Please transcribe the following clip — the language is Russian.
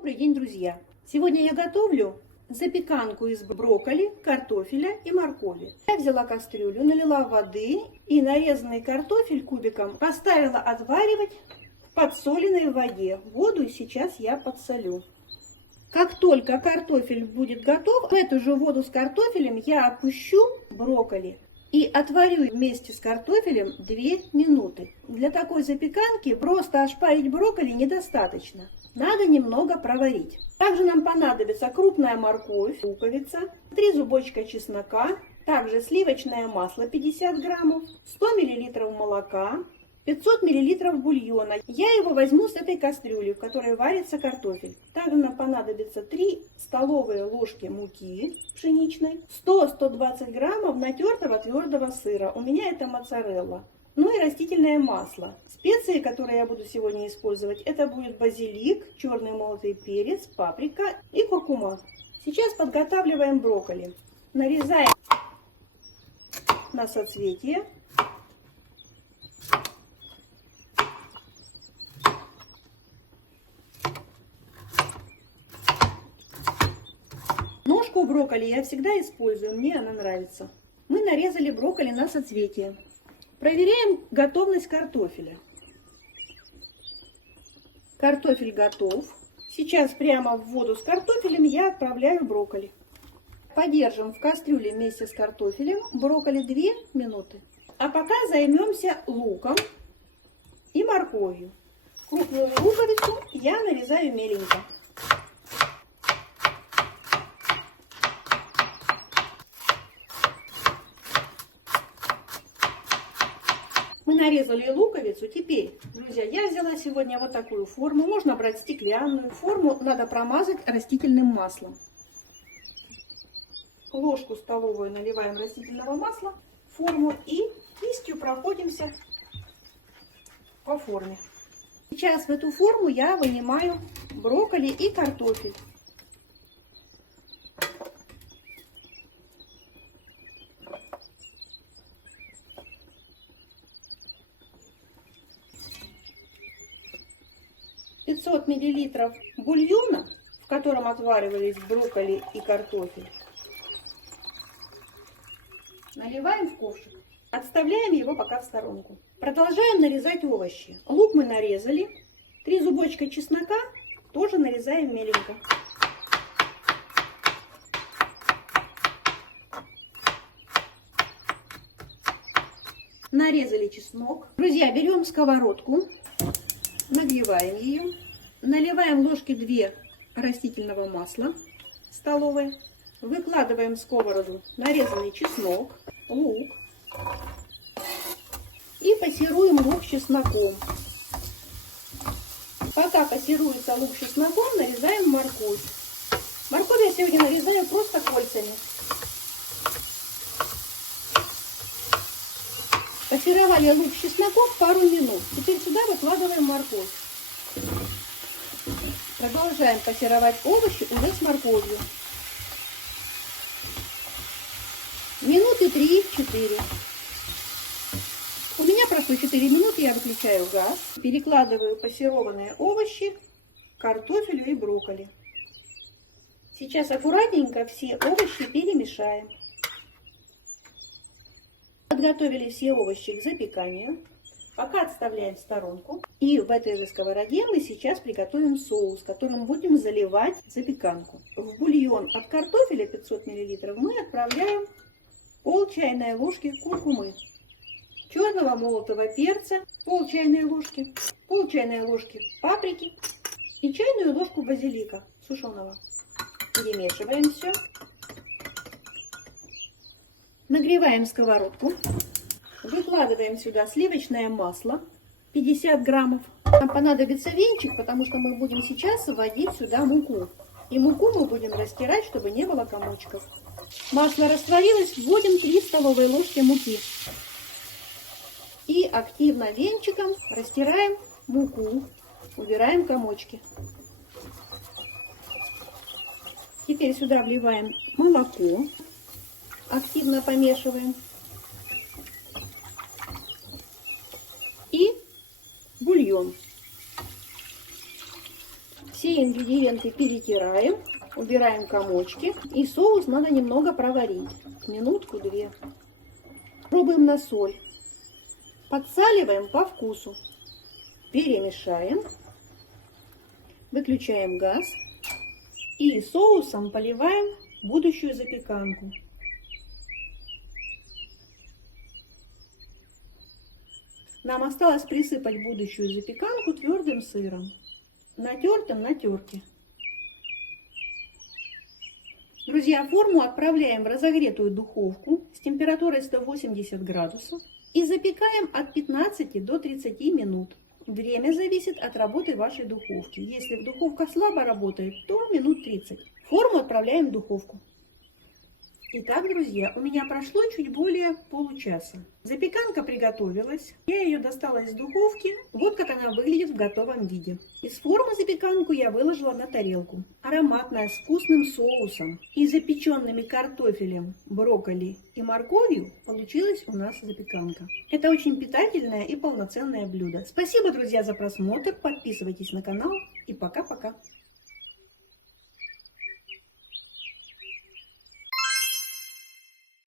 Добрый день, друзья! Сегодня я готовлю запеканку из брокколи, картофеля и моркови. Я взяла кастрюлю, налила воды и нарезанный картофель кубиком поставила отваривать в подсоленной воде. Воду сейчас я подсолю. Как только картофель будет готов, в эту же воду с картофелем я опущу брокколи и отварю вместе с картофелем 2 минуты. Для такой запеканки просто ошпарить брокколи недостаточно. Надо немного проварить. Также нам понадобится крупная морковь, луковица, 3 зубочка чеснока, также сливочное масло 50 граммов, 100 мл молока, 500 мл бульона. Я его возьму с этой кастрюли, в которой варится картофель. Также нам понадобится 3 столовые ложки муки пшеничной, 100-120 граммов натертого твердого сыра. У меня это моцарелла. Ну и растительное масло. Специи, которые я буду сегодня использовать, это будет базилик, черный молотый перец, паприка и куркума. Сейчас подготавливаем брокколи. Нарезаем на соцветие. Ножку брокколи я всегда использую, мне она нравится. Мы нарезали брокколи на соцветие. Проверяем готовность картофеля. Картофель готов. Сейчас прямо в воду с картофелем я отправляю брокколи. Подержим в кастрюле вместе с картофелем брокколи 2 минуты. А пока займемся луком и морковью. Крупную луковицу я нарезаю меленько. Мы нарезали луковицу. Теперь, друзья, я взяла сегодня вот такую форму. Можно брать стеклянную. Форму надо промазать растительным маслом. Ложку столовую наливаем растительного масла в форму и кистью проходимся по форме. Сейчас в эту форму я вынимаю брокколи и картофель. «500 мл бульона, в котором отваривались брокколи и картофель, наливаем в ковшик. Отставляем его пока в сторонку. Продолжаем нарезать овощи. Лук мы нарезали. 3 зубочка чеснока тоже нарезаем меленько. Нарезали чеснок. Друзья, берем сковородку. Нагреваем ее, наливаем ложки 2 растительного масла столовые, выкладываем в сковороду нарезанный чеснок, лук и пассируем лук с чесноком. Пока пассируется лук с чесноком, нарезаем морковь. Морковь я сегодня нарезаю просто кольцами. Пассеровали лук с чесноком пару минут. Теперь сюда выкладываем морковь. Продолжаем пассеровать овощи уже с морковью. Минуты 3-4. У меня прошло 4 минуты, я выключаю газ. Перекладываю пассерованные овощи к картофелю и брокколи. Сейчас аккуратненько все овощи перемешаем. Подготовили все овощи к запеканию. Пока отставляем в сторонку. И в этой же сковороде мы сейчас приготовим соус, которым будем заливать запеканку. В бульон от картофеля 500 мл мы отправляем пол чайной ложки куркумы, черного молотого перца, пол чайной ложки, пол чайной ложки паприки и чайную ложку базилика сушеного. Перемешиваем все. Нагреваем сковородку, выкладываем сюда сливочное масло 50 граммов. Нам понадобится венчик, потому что мы будем сейчас вводить сюда муку. И муку мы будем растирать, чтобы не было комочков. Масло растворилось, вводим 3 столовые ложки муки. И активно венчиком растираем муку, убираем комочки. Теперь сюда вливаем молоко. Активно помешиваем. И бульон. Все Все ингредиенты перетираем, убираем комочки. И соус надо немного проварить, минутку-две. Пробуем на соль. Подсаливаем по вкусу. Перемешаем. Выключаем газ. И соусом поливаем будущую запеканку. Нам осталось присыпать будущую запеканку твердым сыром, натертым на терке. Друзья, форму отправляем в разогретую духовку с температурой 180 градусов и запекаем от 15 до 30 минут. Время зависит от работы вашей духовки. Если духовка слабо работает, то минут 30. Форму отправляем в духовку. Итак, друзья, у меня прошло чуть более получаса. Запеканка приготовилась. Я ее достала из духовки. Вот как она выглядит в готовом виде. Из формы запеканку я выложила на тарелку. Ароматная, с вкусным соусом и запеченными картофелем, брокколи и морковью получилась у нас запеканка. Это очень питательное и полноценное блюдо. Спасибо, друзья, за просмотр. Подписывайтесь на канал и пока-пока.